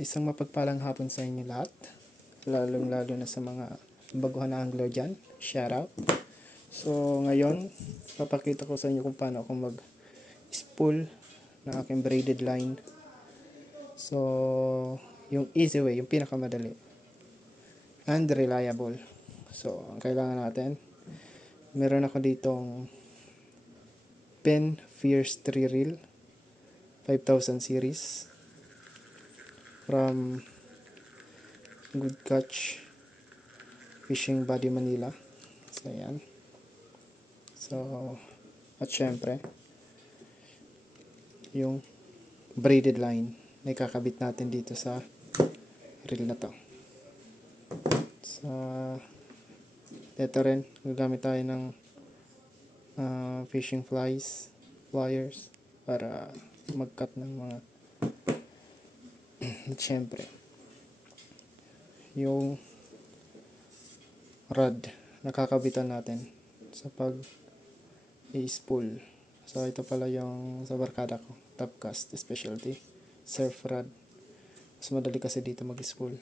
Isang mapagpalang hapon sa inyo lahat, lalong-lalo na sa mga baguhan na angler dyan. Shout out! So ngayon, papakita ko sa inyo kung paano ako mag-spool ng aking braided line. So, yung easy way, yung pinakamadali and reliable. So, ang kailangan natin, meron ako ditong Penn Fierce 3 Reel 5000 series from Good Catch Fishing Body Manila. So ayan. So at syempre yung braided line na ikakabit natin dito sa reel na to. Sa ito rin gagamit tayo ng fishing pliers para mag-cut ng mga at syempre yung rod nakakabitan natin sa pag i-spool. So ito pala yung sa barkada ko, Topcast Specialty surf rod. Mas madali kasi dito mag-spool,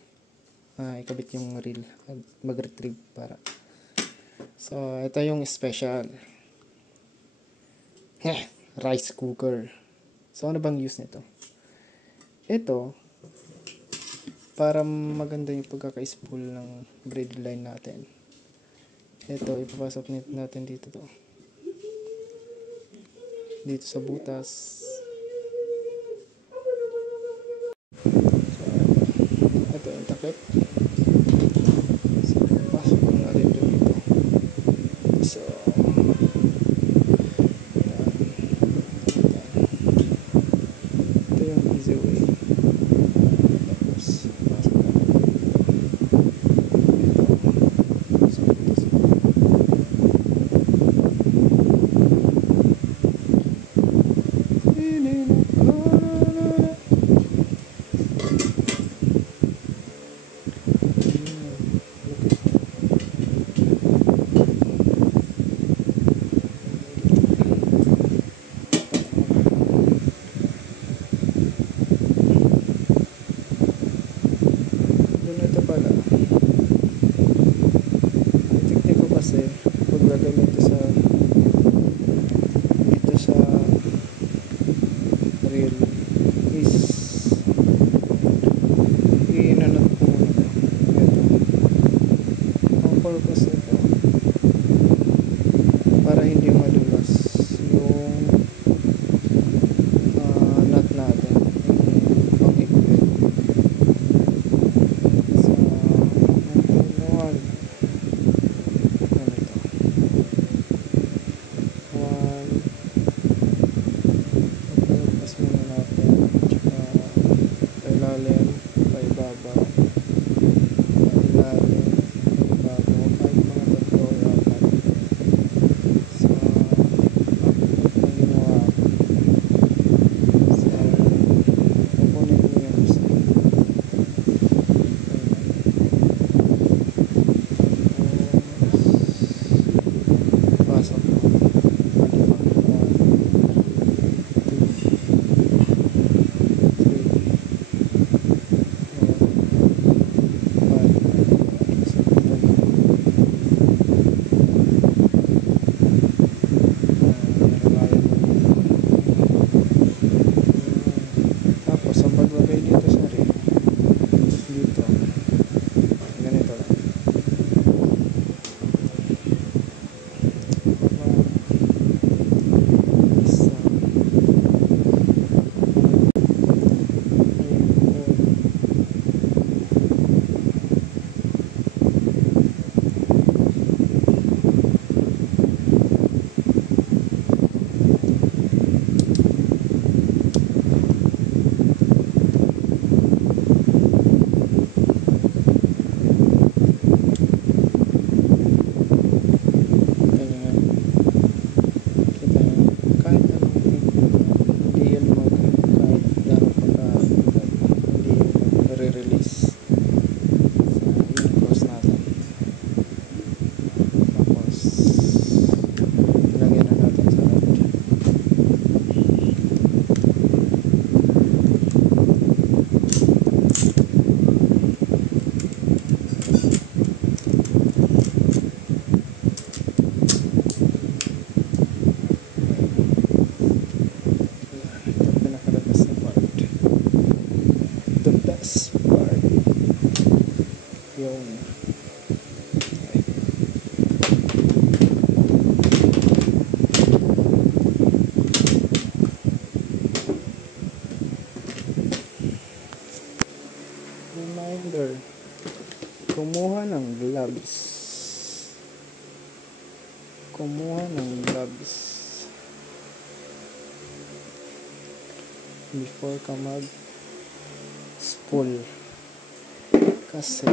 ikabit yung reel at mag-retrieve para. So ito yung special rice cooker. So ano bang use nito? Ito para maganda yung pagkaka-spool ng braided line natin. Ito, ipapasok natin dito sa butas. So, ito yung takip. So, pasok natin dito. So, ito yung easy way. yung reminder, kumuha ng gloves before ka mag spool kasi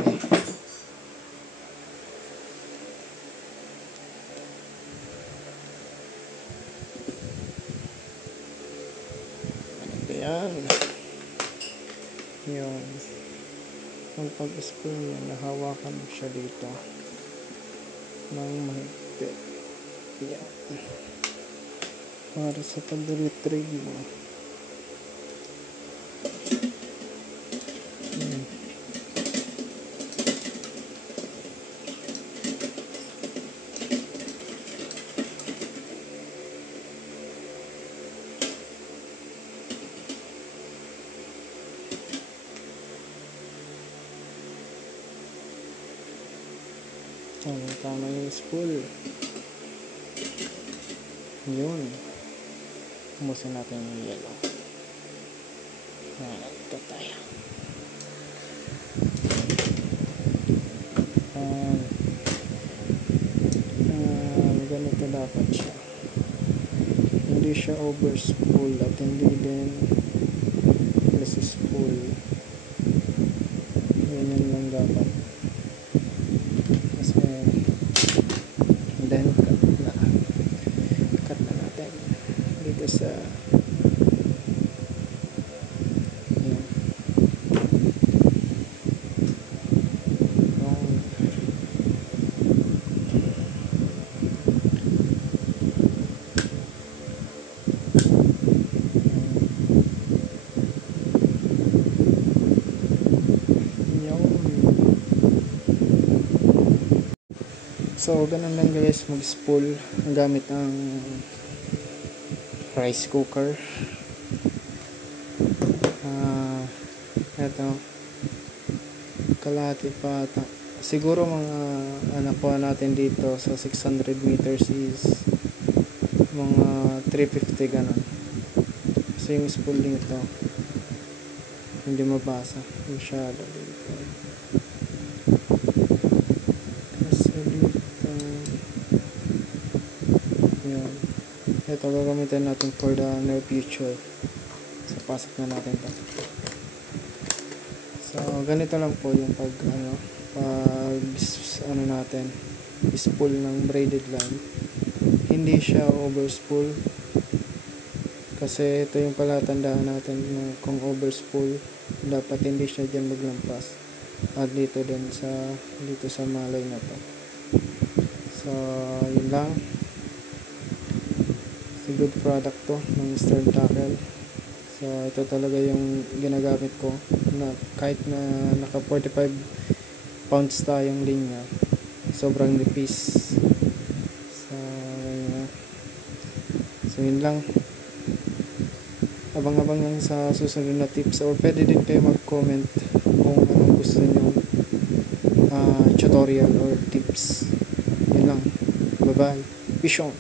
yan yung ang pag-spool niya, nahawakan mo siya dito ng mahigpit yan para sa pag-retrieve mo. Tama yung spool. Yun. Umusin natin yung yellow. Ito tayo. Ganito dapat siya. Hindi siya over-spool at hindi din less spool. Ganyan lang dapat. Then cut na natin dito sa so ganun lang guys mag-spool gamit ang rice cooker. Eto kalahati pa siguro mga nakuha natin dito sa 600 meters is mga 350 ganun. So yung spooling ito hindi mabasa masyado dito kasi dito yun. Ito gagamitin natin for the near future. So pasok na natin to. So ganito lang po yung pag natin spool ng braided line. Hindi siya overspool kasi ito yung palatandaan natin kung overspool dapat hindi siya dyan maglampas at dito sa malay na to. So yun lang. It's a good product to ng Stern Tackle. So ito talaga yung ginagamit ko na kahit na naka 45 pounds tayong linya sobrang nipis. So yun lang. Abang-abang lang sa susunod na tips or pwede din kayo mag-comment kung anong gusto nyo tutorial or tips. Yun lang. Bye bye. Peace on.